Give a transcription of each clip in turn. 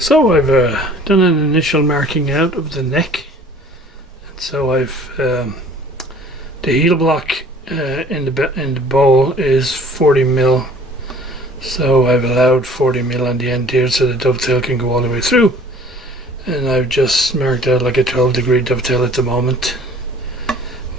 So I've done an initial marking out of the neck, and so I've the heel block in the bowl is 40 mil, so I've allowed 40 mil on the end here so the dovetail can go all the way through, and I've just marked out like a 12-degree dovetail at the moment.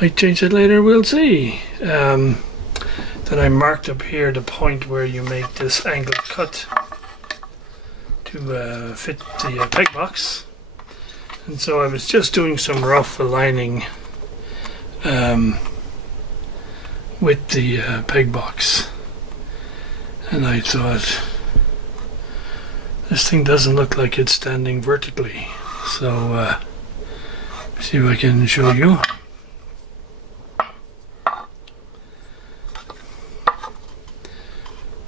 Might change it later, we'll see. Then I marked up here the point where you make this angled cut to fit the peg box, and so I was just doing some rough aligning with the peg box, and I thought this thing doesn't look like it's standing vertically, so see if I can show you.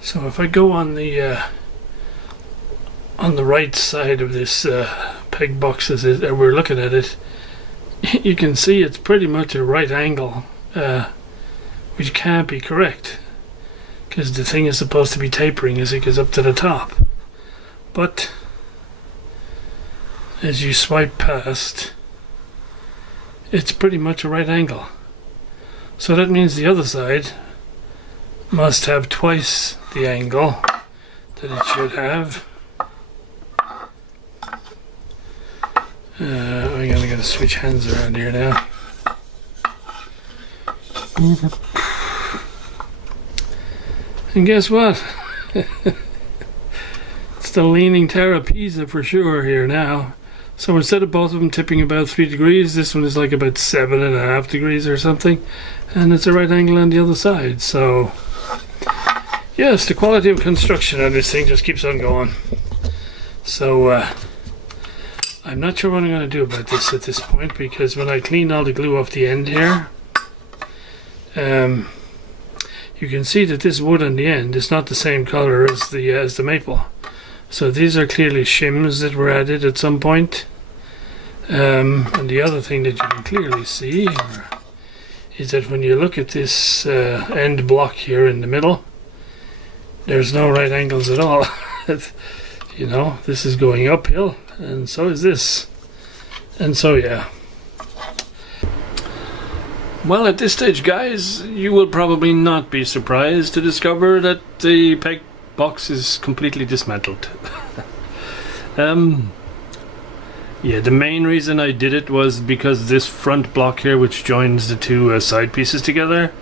So if I go on the right side of this peg box as we're looking at it, you can see it's pretty much a right angle, which can't be correct because the thing is supposed to be tapering as it goes up to the top. But as you swipe past, it's pretty much a right angle. So that means the other side must have twice the angle that it should have. I'm gonna switch hands around here now. And guess what? It's the leaning Terra Pisa for sure here now. So instead of both of them tipping about 3 degrees, this one is like about 7.5 degrees or something, and it's a right angle on the other side. So yes, the quality of construction on this thing just keeps on going. So I'm not sure what I'm going to do about this at this point, because when I clean all the glue off the end here, you can see that this wood on the end is not the same color as the maple. So these are clearly shims that were added at some point. And the other thing that you can clearly see is that when you look at this end block here in the middle, there's no right angles at all. You know, this is going uphill, and so is this. And so yeah. Well, at this stage, guys, you will probably not be surprised to discover that the peg box is completely dismantled. Yeah, the main reason I did it was because this front block here, which joins the two side pieces together,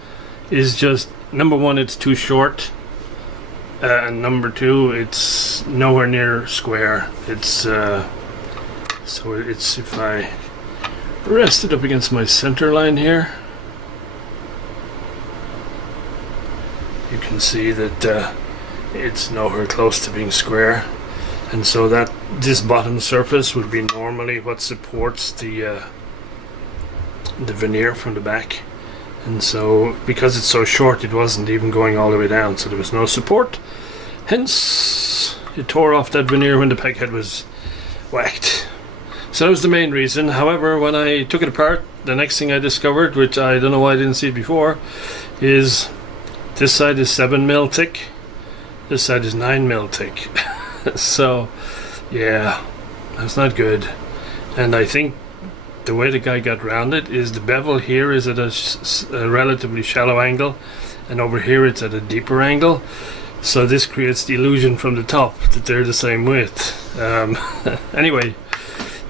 is just, number one, it's too short, and number two, it's nowhere near square. It's so it's, if I rest it up against my center line here, you can see that it's nowhere close to being square, and so that this bottom surface would be normally what supports the veneer from the back, and so because it's so short, it wasn't even going all the way down, so there was no support. Hence, it tore off that veneer when the peg head was whacked. So that was the main reason. However, when I took it apart, the next thing I discovered, which I don't know why I didn't see it before, is this side is 7 mil thick, this side is 9 mil thick. So yeah, that's not good. And I think the way the guy got around it is the bevel here is at a relatively shallow angle, and over here it's at a deeper angle. So this creates the illusion from the top that they're the same width. Anyway,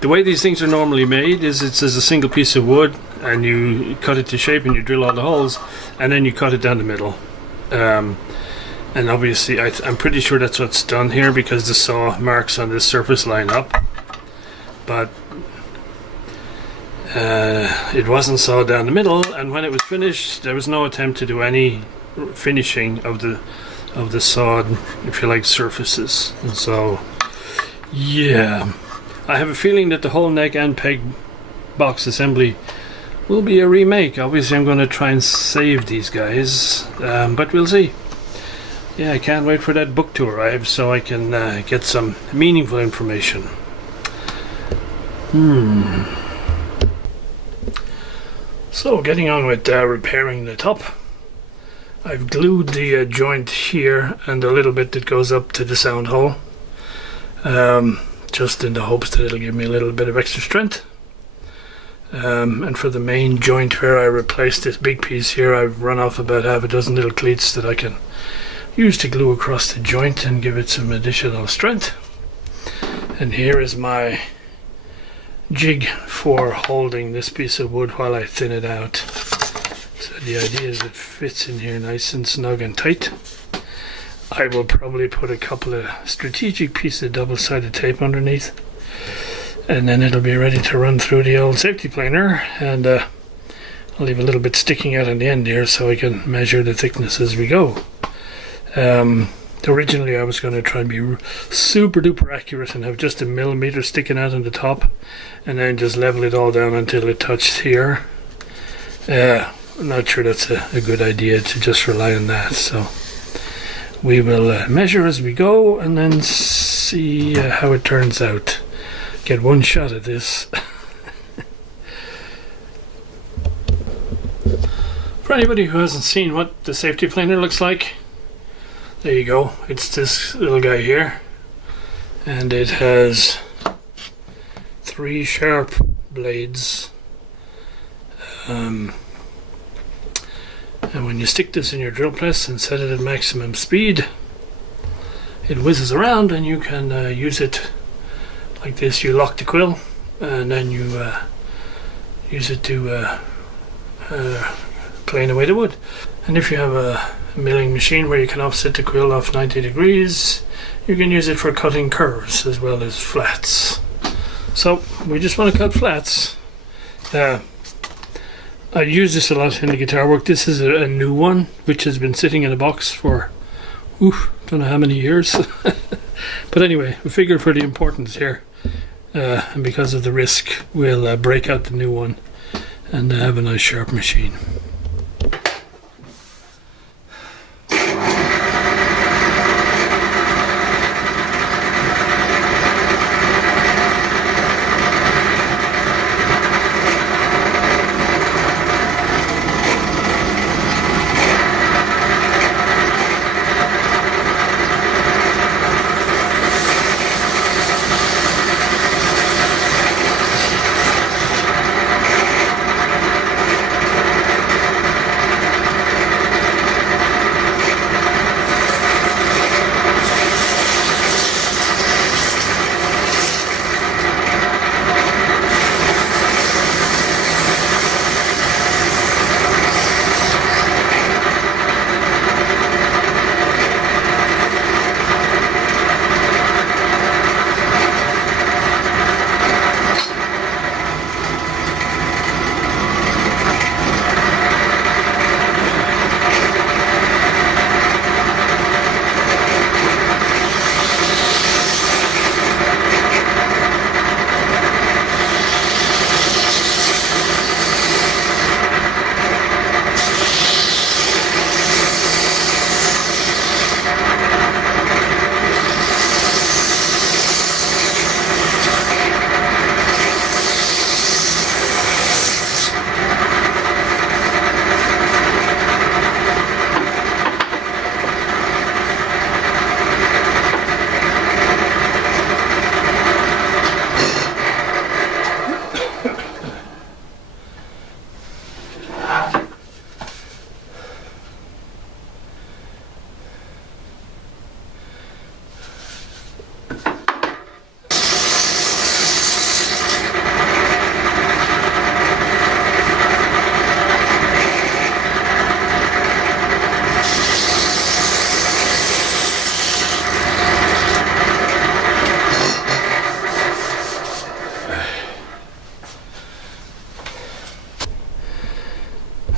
the way these things are normally made is it's as a single piece of wood, and you cut it to shape and you drill all the holes, and then you cut it down the middle. And obviously I'm pretty sure that's what's done here, because the saw marks on this surface line up, but it wasn't sawed down the middle, and when it was finished there was no attempt to do any finishing of the sawed, if you like, surfaces. And so yeah, I have a feeling that the whole neck and peg box assembly will be a remake. Obviously I'm going to try and save these guys, but we'll see. Yeah, I can't wait for that book to arrive so I can get some meaningful information. So getting on with repairing the top. I've glued the joint here and a little bit that goes up to the sound hole. just in the hopes that it'll give me a little bit of extra strength. And for the main joint where I replaced this big piece here, I've run off about half a dozen little cleats that I can use to glue across the joint and give it some additional strength. And here is my jig for holding this piece of wood while I thin it out. So the idea is it fits in here nice and snug and tight. I will probably put a couple of strategic pieces of double-sided tape underneath, and then it'll be ready to run through the old safety planer, and I'll leave a little bit sticking out on the end here so I can measure the thickness as we go. Originally I was going to try and be super duper accurate and have just a millimeter sticking out on the top, and then just level it all down until it touched here. I'm not sure that's a good idea to just rely on that, so we will measure as we go and then see how it turns out. Get one shot at this. For anybody who hasn't seen what the safety planer looks like, there you go. It's this little guy here, and it has 3 sharp blades, and when you stick this in your drill press and set it at maximum speed, it whizzes around, and you can use it like this. You lock the quill, and then you use it to plane away the wood. And if you have a milling machine where you can offset the quill off 90 degrees, you can use it for cutting curves as well as flats. So we just want to cut flats. I use this a lot in the guitar work. This is a new one which has been sitting in a box for don't know how many years. But anyway, we figured for the importance here, and because of the risk, we'll break out the new one and have a nice sharp machine.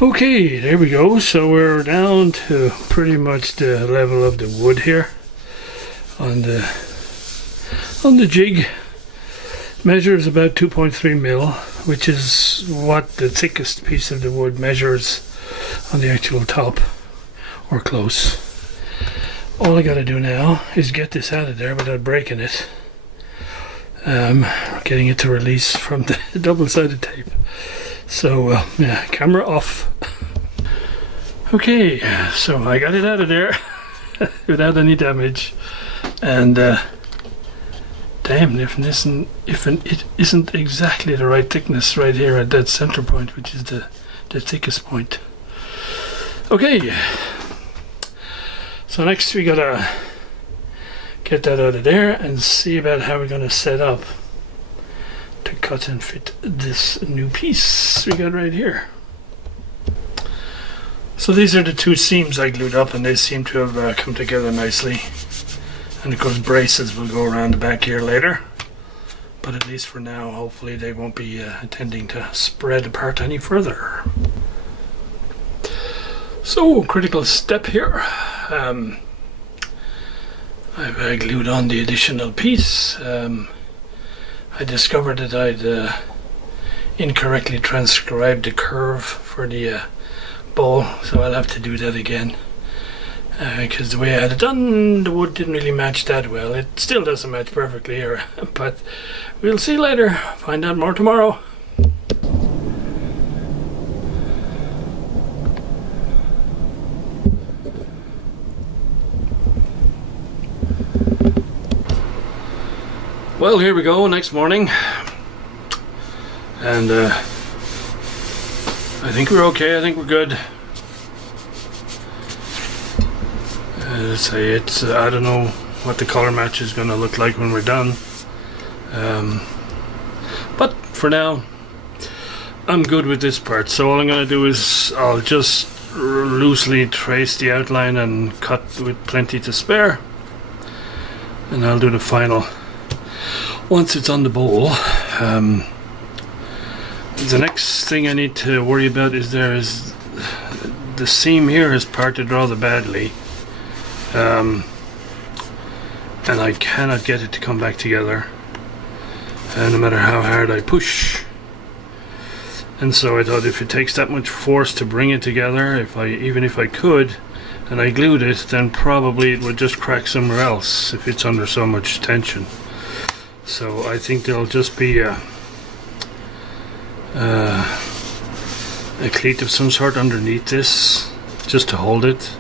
Okay, there we go. So we're down to pretty much the level of the wood here on the jig. Measures about 2.3 mil, which is what the thickest piece of the wood measures on the actual top, or close. All I gotta do now is get this out of there without breaking it. Getting it to release from the double-sided tape. So yeah, camera off. Okay, so I got it out of there without any damage, and that damned if it isn't exactly the right thickness right here at that center point, which is the thickest point. Okay, so next we gotta get that out of there and see about how we're gonna set up to cut and fit this new piece we got right here. So these are the two seams I glued up, and they seem to have come together nicely. And of course braces will go around the back here later, but at least for now hopefully they won't be intending to spread apart any further. So, critical step here. I've glued on the additional piece. I discovered that I'd incorrectly transcribed the curve for the bowl, so I'll have to do that again. Because the way I had it done, the wood didn't really match that well. It still doesn't match perfectly here, but we'll see later. Find out more tomorrow. Well, here we go, next morning. And I think we're okay, I think we're good. Say it's I don't know what the color match is going to look like when we're done, but for now I'm good with this part. So all I'm going to do is I'll just loosely trace the outline and cut with plenty to spare, and I'll do the final once it's on the bowl. The next thing I need to worry about is the seam here is parted rather badly. And I cannot get it to come back together, no matter how hard I push. And so I thought if it takes that much force to bring it together, even if I could, and I glued it, then probably it would just crack somewhere else if it's under so much tension. So I think there'll just be a cleat of some sort underneath this, just to hold it.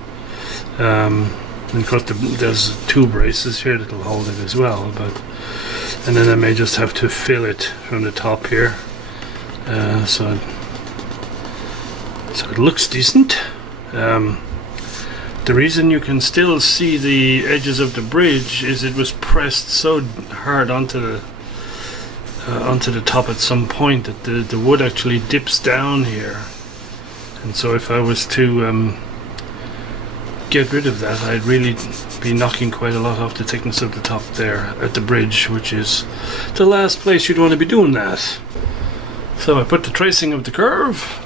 And of course there's two braces here that'll hold it as well, and then I may just have to fill it from the top here, so it looks decent. The reason you can still see the edges of the bridge is it was pressed so hard onto the top at some point that the wood actually dips down here, and so if I was to get rid of that, I'd really be knocking quite a lot off the thickness of the top there at the bridge, which is the last place you'd want to be doing that. So I put the tracing of the curve,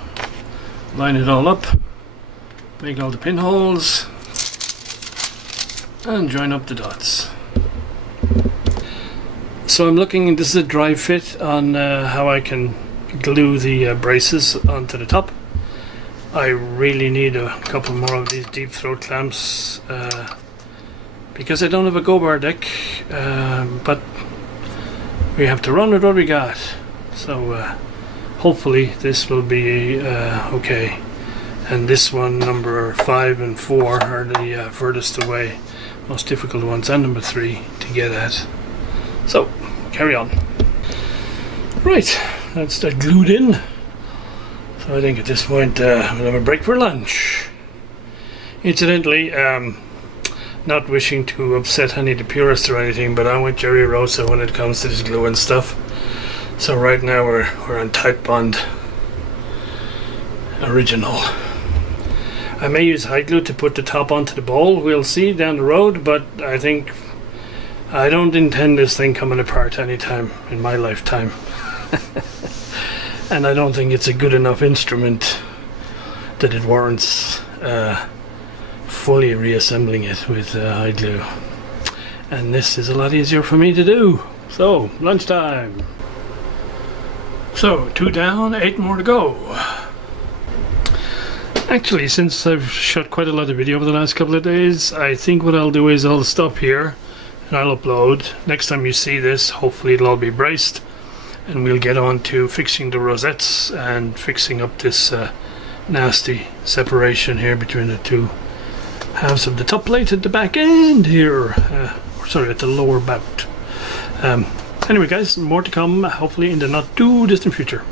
line it all up, make all the pinholes, and join up the dots. So I'm looking, this is a dry fit on how I can glue the braces onto the top. I really need a couple more of these deep throat clamps because I don't have a go bar deck, but we have to run with what we got. So hopefully this will be okay. And this one, number 5 and 4, are the furthest away, most difficult ones, and number 3 to get at. So carry on. Right, that's that glued in. So I think at this point we'll have a break for lunch. Incidentally, not wishing to upset any of the purists or anything, but I'm with Jerry Rosa when it comes to this glue and stuff. So right now we're on Titebond Original. I may use hide glue to put the top onto the bowl, we'll see down the road, but I don't intend this thing coming apart anytime in my lifetime. And I don't think it's a good enough instrument that it warrants fully reassembling it with hide glue. And this is a lot easier for me to do. So, lunchtime. So, 2 down, 8 more to go. Actually, since I've shot quite a lot of video over the last couple of days, I think what I'll do is I'll stop here and I'll upload. Next time you see this, hopefully it'll all be braced, and we'll get on to fixing the rosettes and fixing up this nasty separation here between the two halves of the top plate at the back end here, sorry, at the lower bout. Anyway guys, more to come hopefully in the not too distant future.